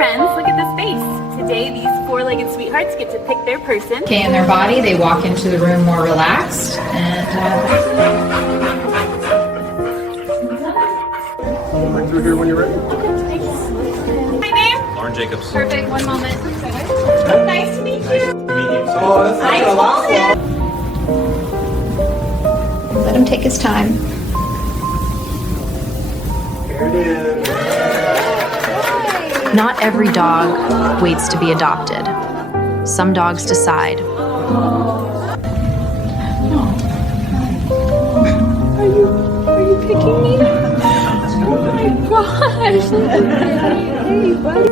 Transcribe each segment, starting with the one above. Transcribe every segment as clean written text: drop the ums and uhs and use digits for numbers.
friends, look at this face. Today, these four-legged sweethearts get to pick their person. Okay, in their body, they walk into the room more relaxed. And right through here when you're ready. My name? Lauren Jacobs. Perfect, one moment. Nice to meet you. Oh, that's Nice to meet you. let him take his time. Here it is. Not every dog waits to be adopted. Some dogs decide. Are you picking me? Oh my gosh. Hey, buddy.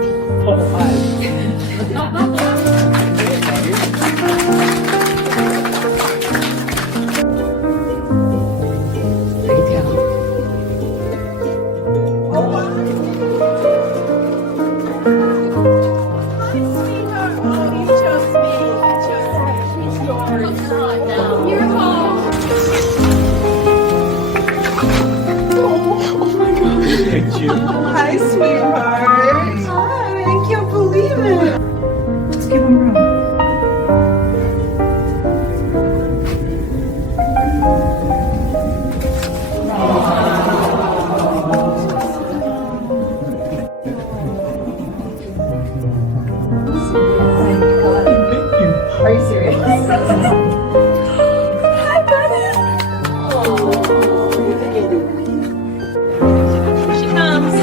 Hi, sweetheart. Hi, I can't believe it. Let's give him room. Are you serious? Hi, buddy. Here she comes.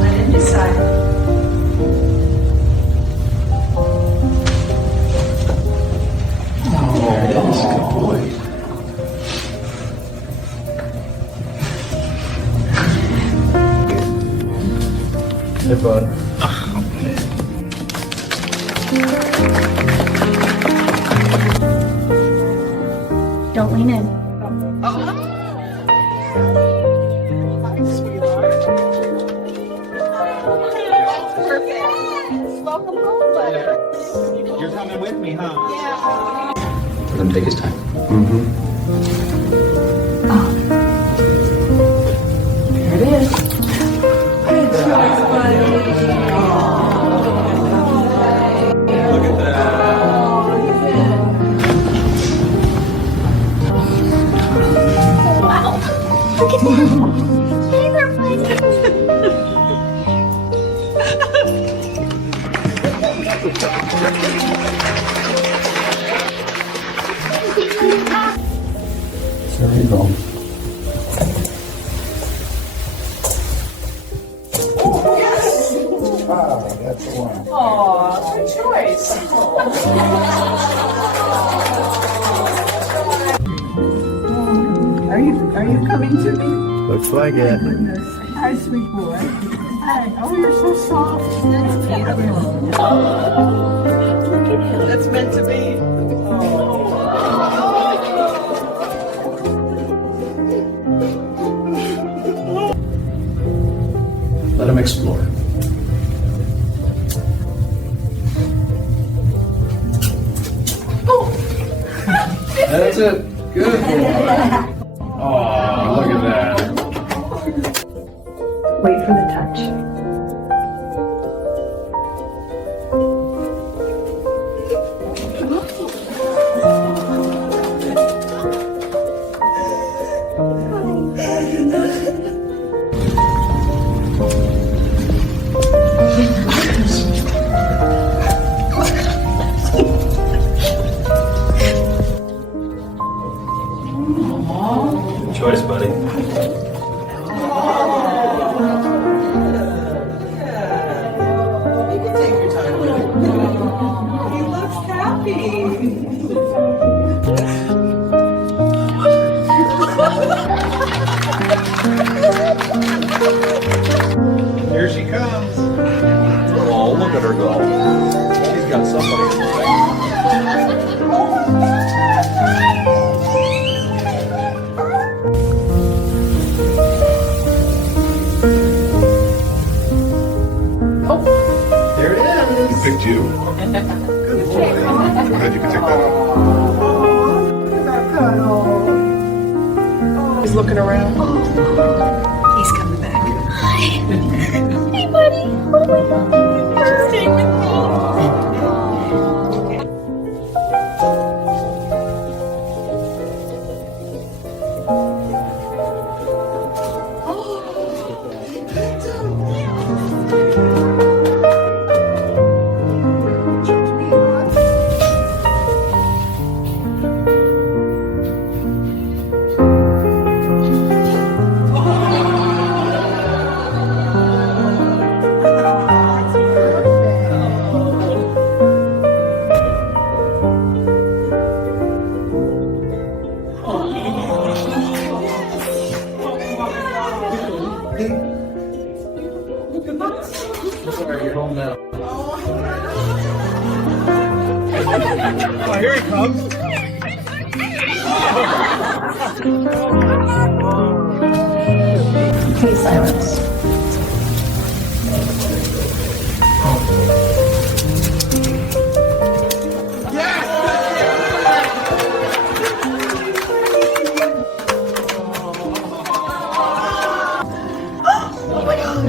Let him decide. Hey, bud. Don't lean in. Welcome home, buddy. You're coming with me, huh? Let him take his time. Here it is. Good choice, buddy. Look at that. Look at that. Hey, they're fine. There you go. Ah, that's the one. Aw, good choice. Are you coming to me? Looks like it. Goodness. Hi, sweet boy. Hi. Oh, you're so soft. That's beautiful. That's meant to be. Let him explore. That's it. Good boy. Oh, look at that. Wait for the touch. Good choice, buddy. You can take your time with it. He looks happy. Here she comes. Oh, look at her go. She's got somebody in the back. There it is. Picked you. Good boy. Go ahead, you can take that out. He's looking around. He's coming back. Hey, buddy. Oh my God. You're staying with me. Sorry, you're home now. Oh, here he comes. Okay, silence.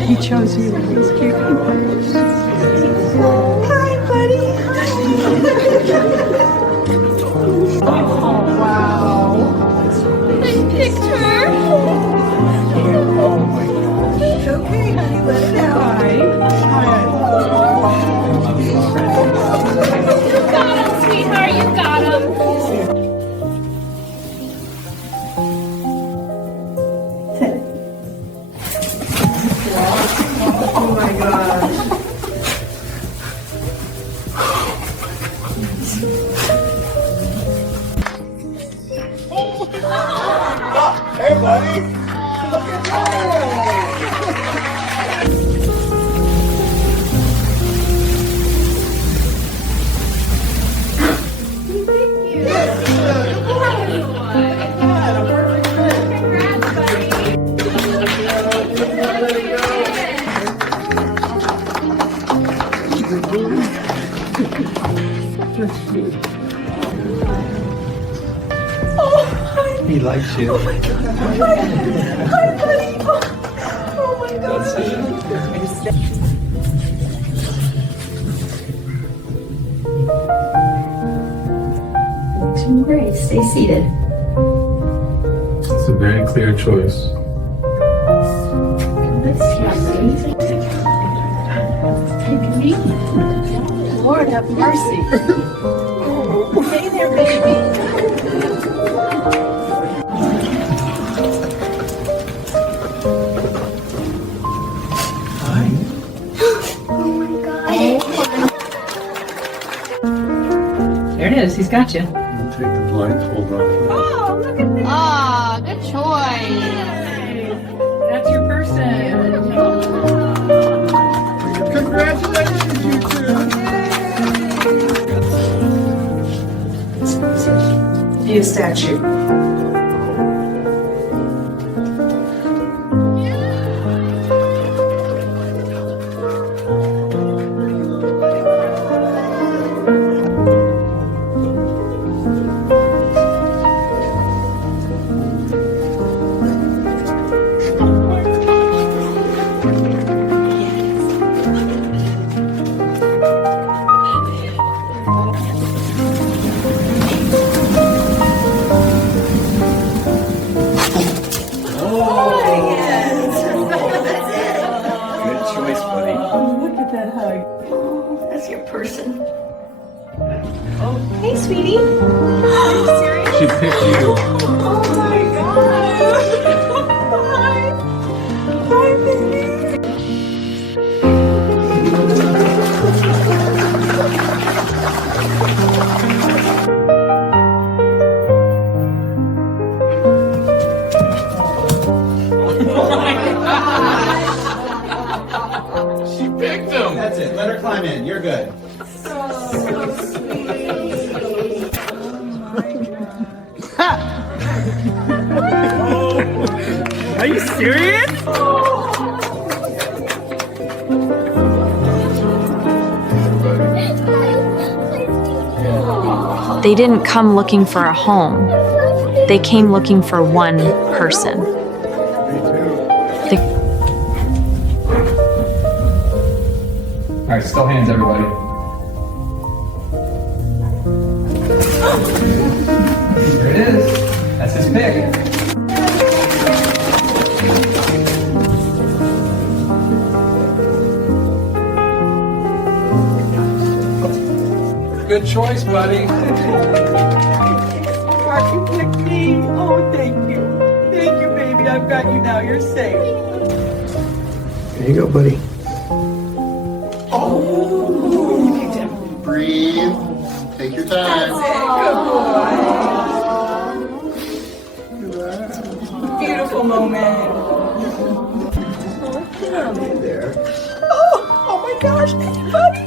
He chose you. He's cute. Hi, buddy. Oh, wow. I picked her. It's okay, honey. Let it out. Hi. You got him, sweetheart. You got him. Oh my gosh. Hey, buddy. He likes you. Hi, buddy. Oh my gosh. Great. Stay seated. It's a very clear choice. Lord have mercy. Hey there, baby. There it is. He's got you. We'll take the blindfold off. Ah, good choice. That's your person. Congratulations, you two. Be a statue. Good choice, buddy. Look at that hug. That's your person. Oh, hey, sweetie. She picked you. Oh my gosh. Hi. Hi, baby. She picked him. That's it. Let her climb in. You're good. Are you serious? They They didn't come looking for a home. They came looking for one person. All right, still hands, everybody. There it is. That's his pick. Good choice, buddy. Mark, you picked me. Oh, thank you. Thank you, baby. I've got you now. You're safe. There you go, buddy. Breathe. Take your time. Beautiful moment. Oh my gosh, buddy.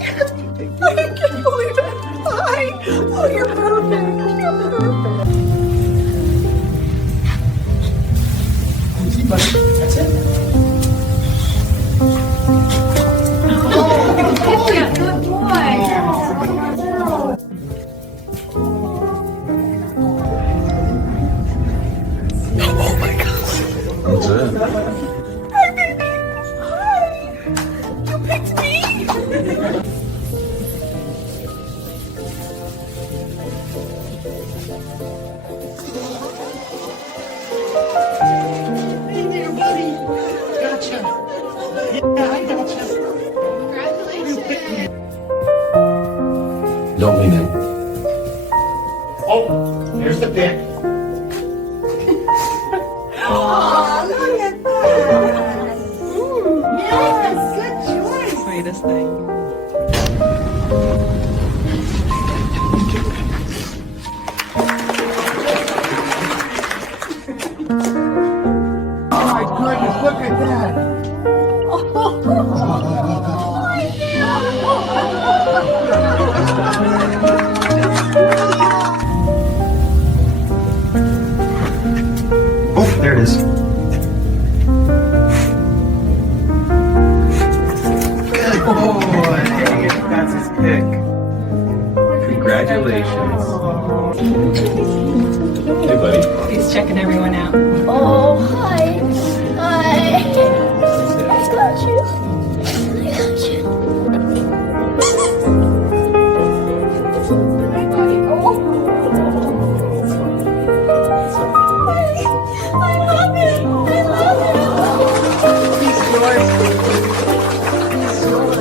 I can't believe it. Hi. Oh, you're perfect. You're perfect. Easy, buddy. That's it. Good boy. That's it. Hi, baby. Hi. You picked me. Hey there, buddy. Gotcha. Yeah, I gotcha. Don't lean in. Oh, here's the pick. Sweetest thing. Oh my goodness, look at that. Oh, there it is. Good boy. That's his pick. Congratulations. Hey, buddy. He's checking everyone out. Oh, hi. Hi. I got you. I got you. I love it. I love it. He's yours. He's yours.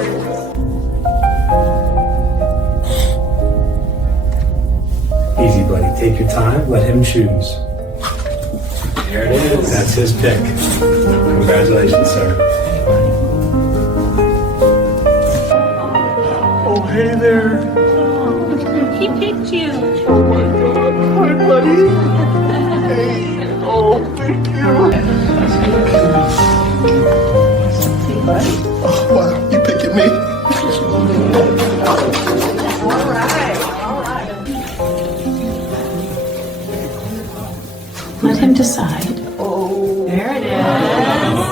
Easy, buddy. Take your time. Let him choose. There it is. That's his pick. Congratulations, sir. Oh, hey there. He picked you. Oh my God. Hi, buddy. Hey. Oh, thank you. Oh, wow. You picking me? Let him decide. There it is.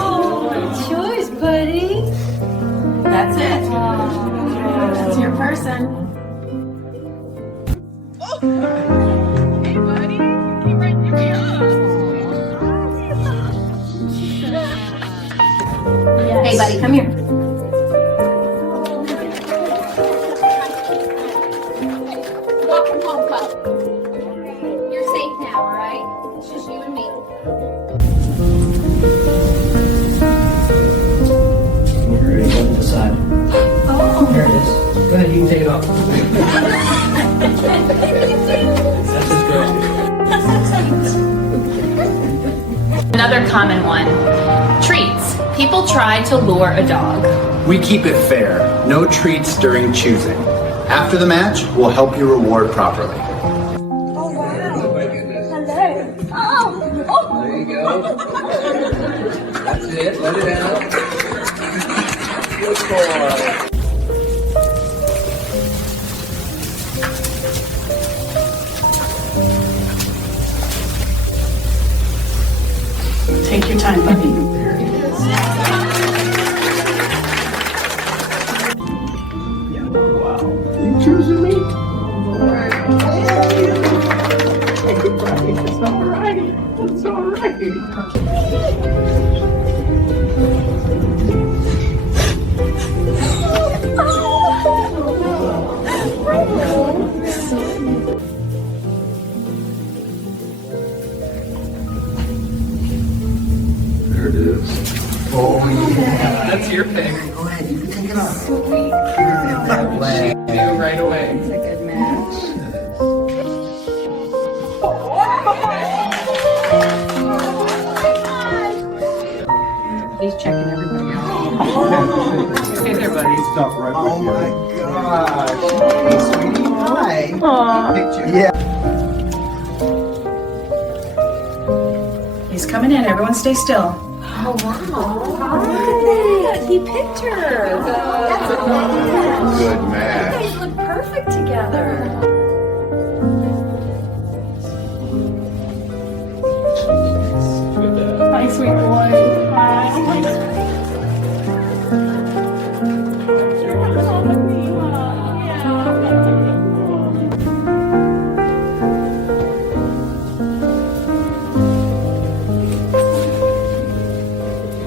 Good choice, buddy. That's it. That's your person. Hey, buddy. You right Hey, buddy, come here. Welcome home, pup. You're safe now, all right? It's just you and me. Ready to decide. Oh. There it is. Go ahead, you can take it off. That's his girl. Another common one. Treats. People try to lure a dog. We keep it fair. No treats during choosing. After the match, we'll help you reward properly. That's it. Let it out. Good boy. Take your time, buddy. You choosing me? Oh, There it is. That's your pick. Go ahead, you can take it off. Do right away. It's a good match. He's checking everybody out. Okay there, buddy. Stop right Oh my gosh. Hey, sweetie. Hi. Picture. Yeah. He's coming in. Everyone stay still. Oh, wow. Look at that. He picked her. That's amazing. Good match. You guys look perfect together. Hi, sweet boy.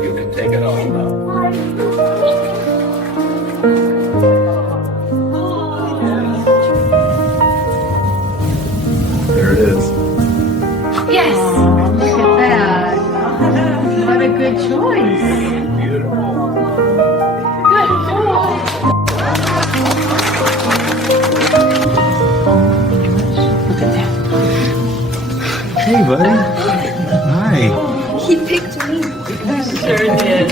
You can take it off now. There it is. Yes. Look at that. What a good choice. Beautiful. Good. Hey, buddy. Hi. He picked me. Sure did.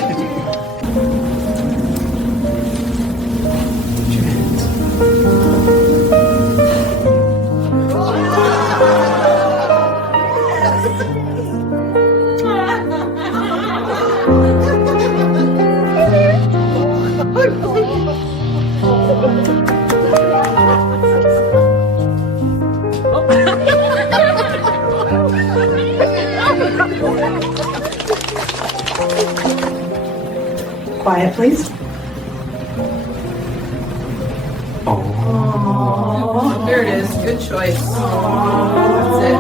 Quiet, please. There it is. Good choice. That's it.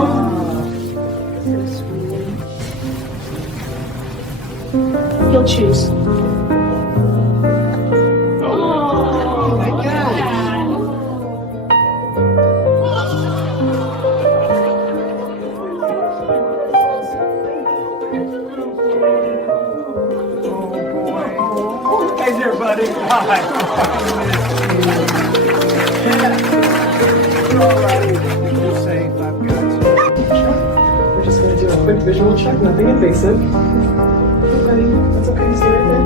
He'll choose. Oh my God. Hey there, buddy. Hi. You're safe. I've got you. We're just going to do a quick visual check, nothing invasive. Buddy, that's okay to stay right there.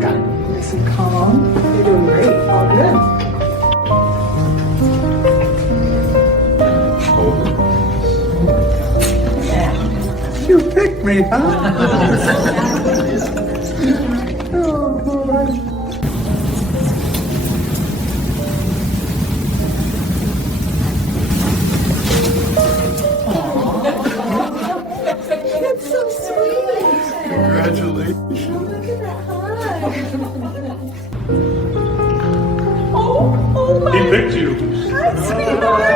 Got it. Nice and calm. You're doing great. All good. You picked me, huh? That's so sweet. Congratulations. Look at that hug. Oh my He picked you. God, sweetheart.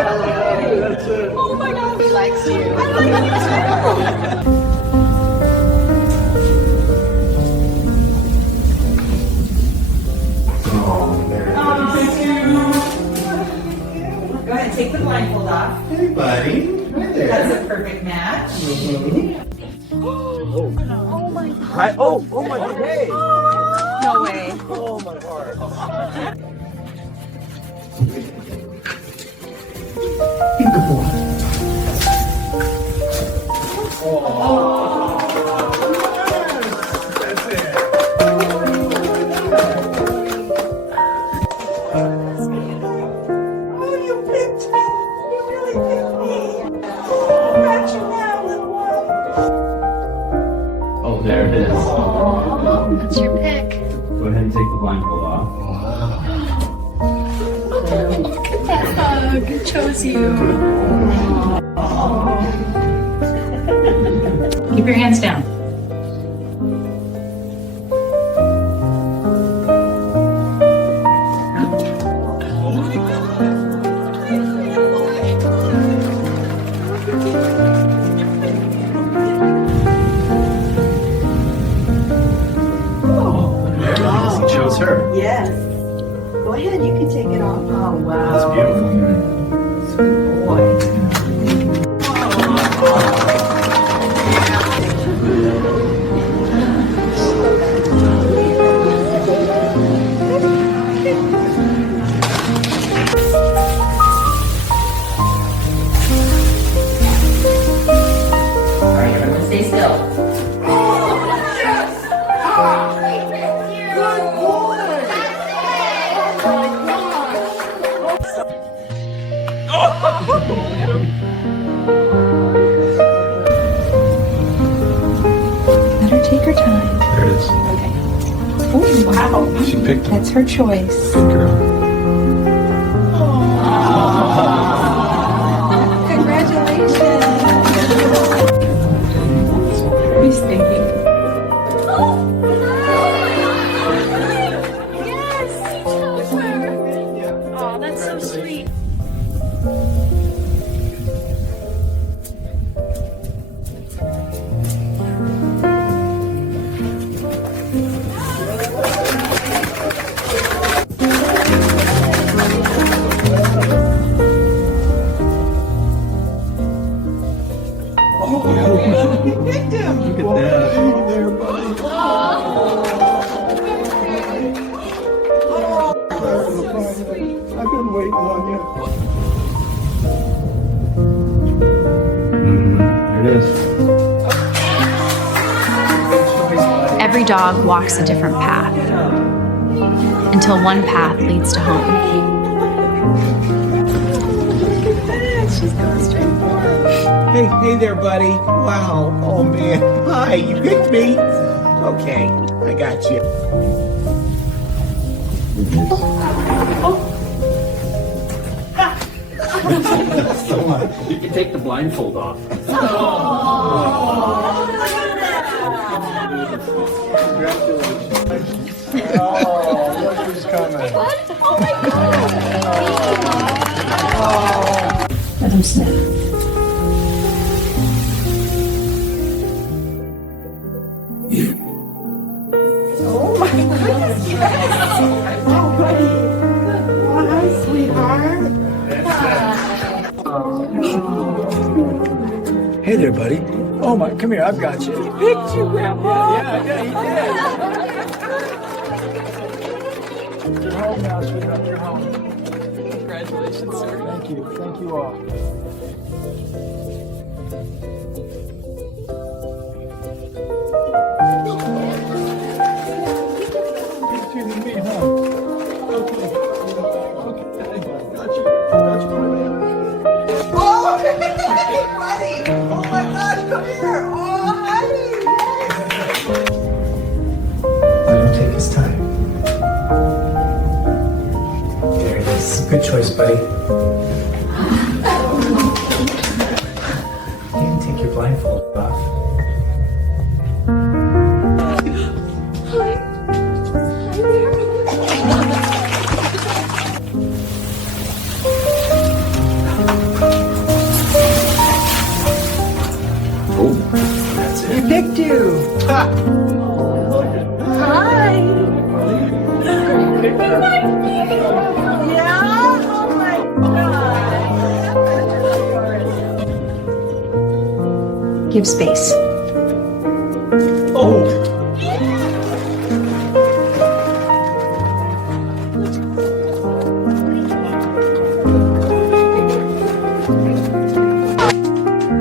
That's it. Oh my God. He likes you. I like you too. Go ahead, take the blindfold off. Hey, buddy. Hi there. That's a perfect match. Oh my God. Hey. No way. Oh my heart. Good boy. That's it. Oh, you picked me. You really picked me. Oh, got you now, little one. Oh, there it is. That's your pick. Go ahead and take the blindfold off. Look at that hug. It chose you. Keep your hands down. She picked it. That's her choice. Good girl. Congratulations. He's thinking. Yes, he chose her. Oh, that's so sweet. I've been waiting on you. There it is. Every dog walks a different path until one path leads to home. She's going straight for him. Hey there, buddy. Wow. Oh, man. Hi, you picked me? Okay, I got you. You can take the blindfold off. Oh, look who's coming. Let him sniff. Hey there, buddy. Oh, my, come here, I've got you. He picked you, Grandpa. Yeah, he did. You're home now, sweetheart. You're home. Congratulations, sir. Thank you. Thank you all. Let him take his time. There it is. Good choice, buddy. You can take your blindfold off. That's it. He picked you. Hi. Yeah? Oh my God. Give space. Oh.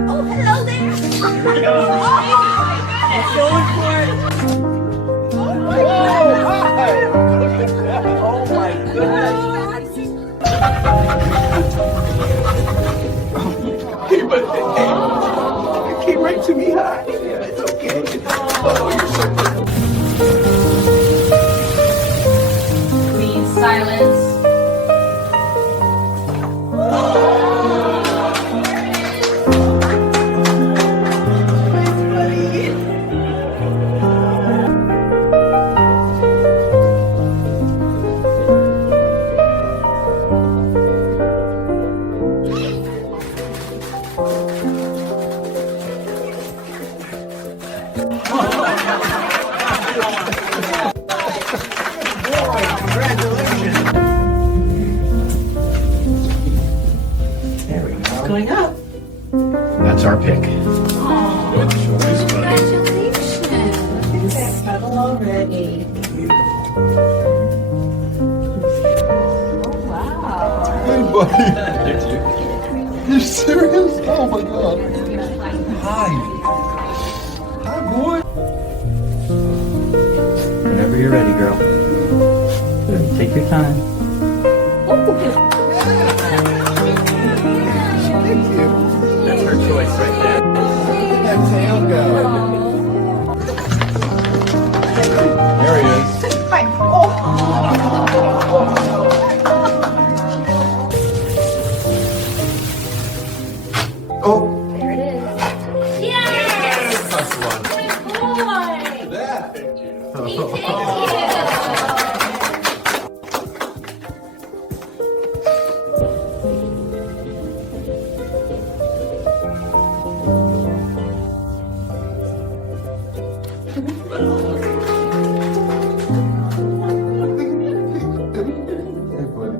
Oh, hello there. It's going for it. Oh my goodness. Hey, but it came right to me. Hi. Yeah, it's okay. Oh, you're so good. Please, silence. There we go. Going up. That's our pick. Congratulations. Cuddle already. Oh, wow. Hey, buddy. You serious? Oh my God. Hi. Hi, boy. Whenever you're ready, girl. Good. Take your time. That's her choice right there. Look at that tail go. There he is. Hi. Oh,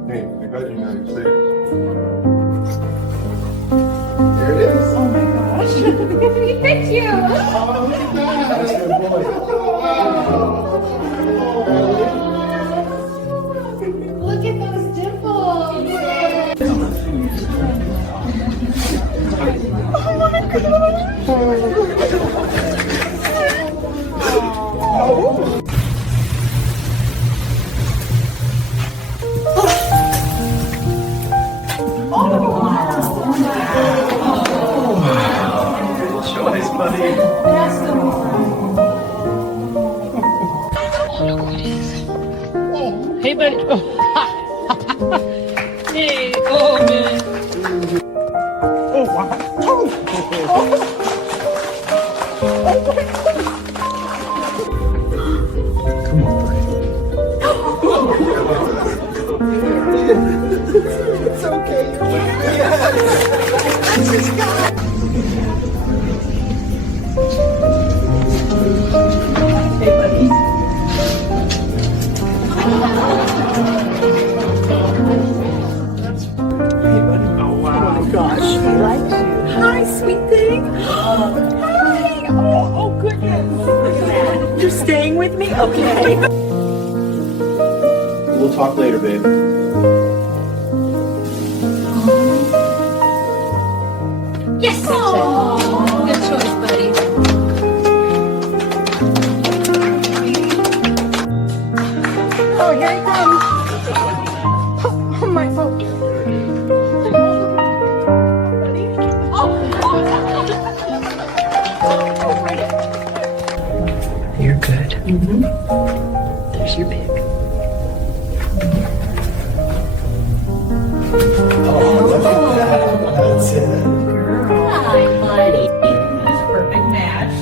Hey, I got you now. You're safe. There it is. Oh my gosh. Thank you. Oh, look at that. That's a good boy. Look at those dimples. Choice, buddy. Hey, buddy. Hey, oh, man. Come on, buddy. It's okay. Hey, buddy. Oh, wow. Gosh, he likes you. Hi, sweet thing. Hi. Oh, goodness. You're staying with me? Okay. We'll talk later, babe. Yes! Good choice, buddy. Oh, here he comes. Oh, my phone. You're good. There's your pig. That's it. Hi, buddy. Perfect match.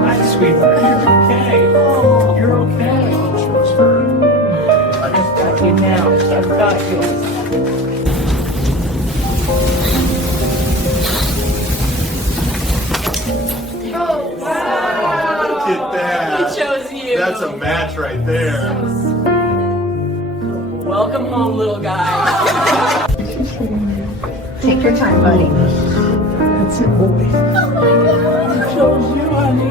Hi, sweetheart. You're okay. You're okay. I've got you now. I've got you. Look at that. Chose you. That's a match right there. Welcome home, little guy. Take your time, buddy. That's it, boy. Chose you, honey.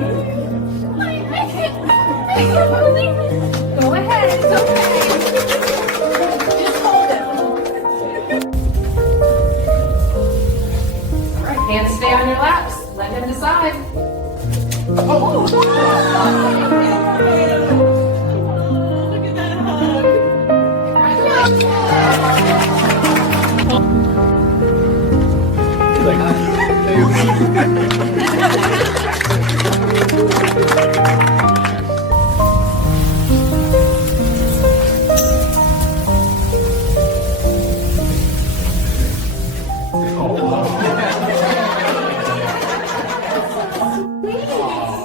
Go ahead, it's okay. Just hold it. All right, hands stay on your laps. Let him decide. Look at that hug.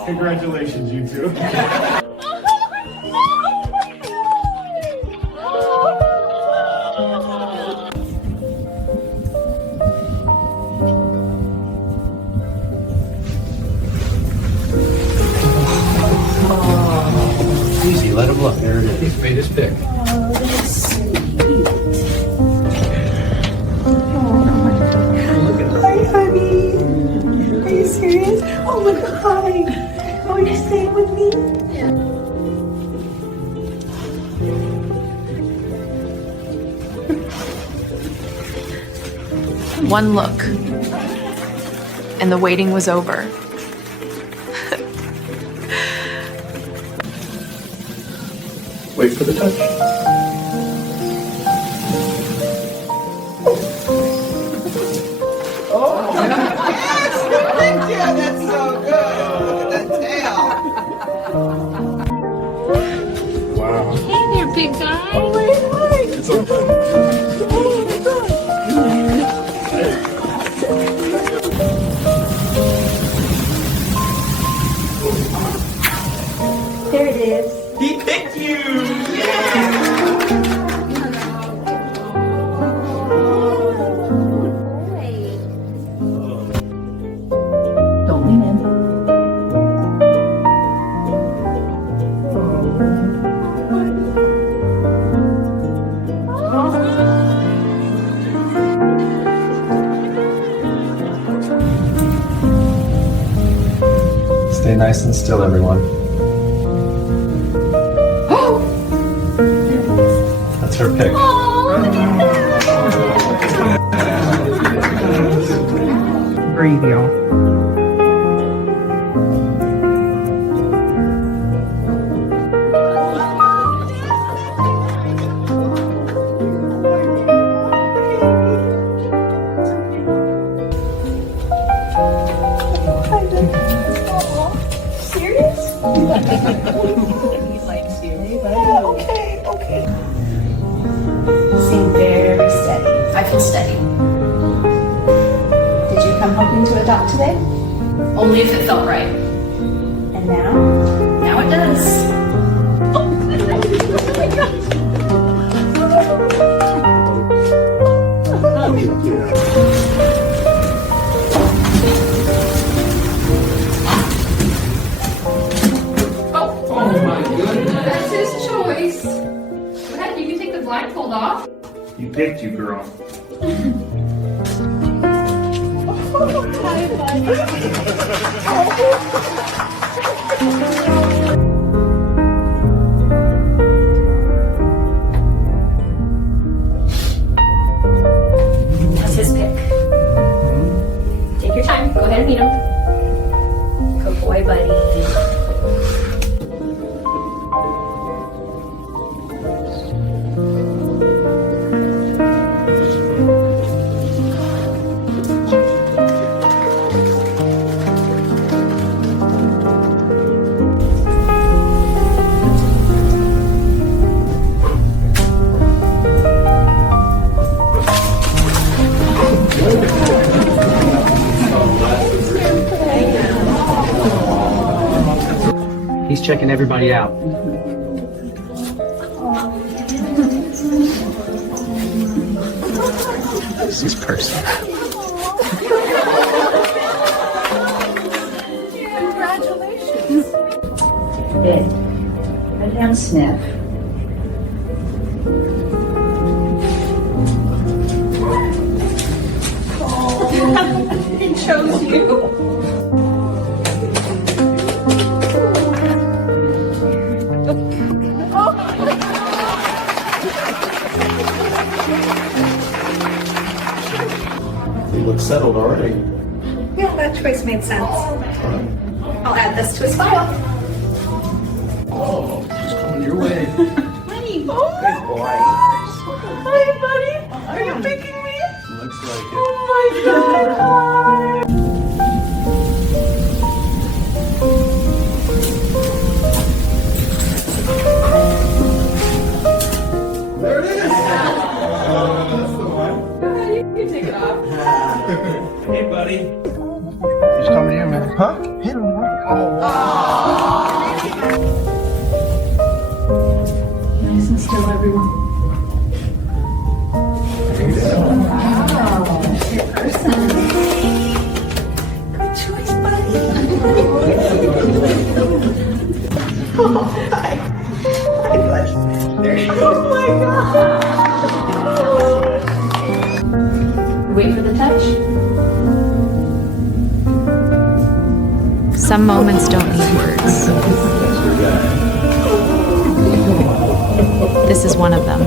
Congratulations, you two. Easy, let him look. There it is. He's made his pick. Hi, honey. Are you serious? Oh, look, hi. Oh, you're staying with me? One look, and the waiting was over. Wait for the touch. Thank you. That's so good. Look at that tail. Wow. Hey there, big guy. It's okay. There it is. He picked you. Yeah. Nice and still, everyone. That's her pick. Breathe, y'all. Seem very steady. I feel steady. Did you come hoping to adopt today? Only if it felt right. And now? Now it does. That's his choice. Go ahead, you can take the blindfold off. You picked you, girl. That's his pick. Take your time. Go ahead and meet him. Good boy, buddy. He's checking everybody out. This is person. Good. Let him sniff. He chose you. He looks settled already. Yeah, that choice made sense. I'll add this to his file. Oh, she's coming your way. Honey, boy. Good boy. Hi, buddy. Are you picking me? Looks like it. Oh my God. There it is. That's the one. You can take it off. Hey, buddy. He's coming here, man. Huh? Hit him, huh? Nice and still, everyone. Good choice, buddy. Oh, hi. Hi, buddy. There you go. Oh my God. Wait for the touch. Some moments don't need words. This is one of them.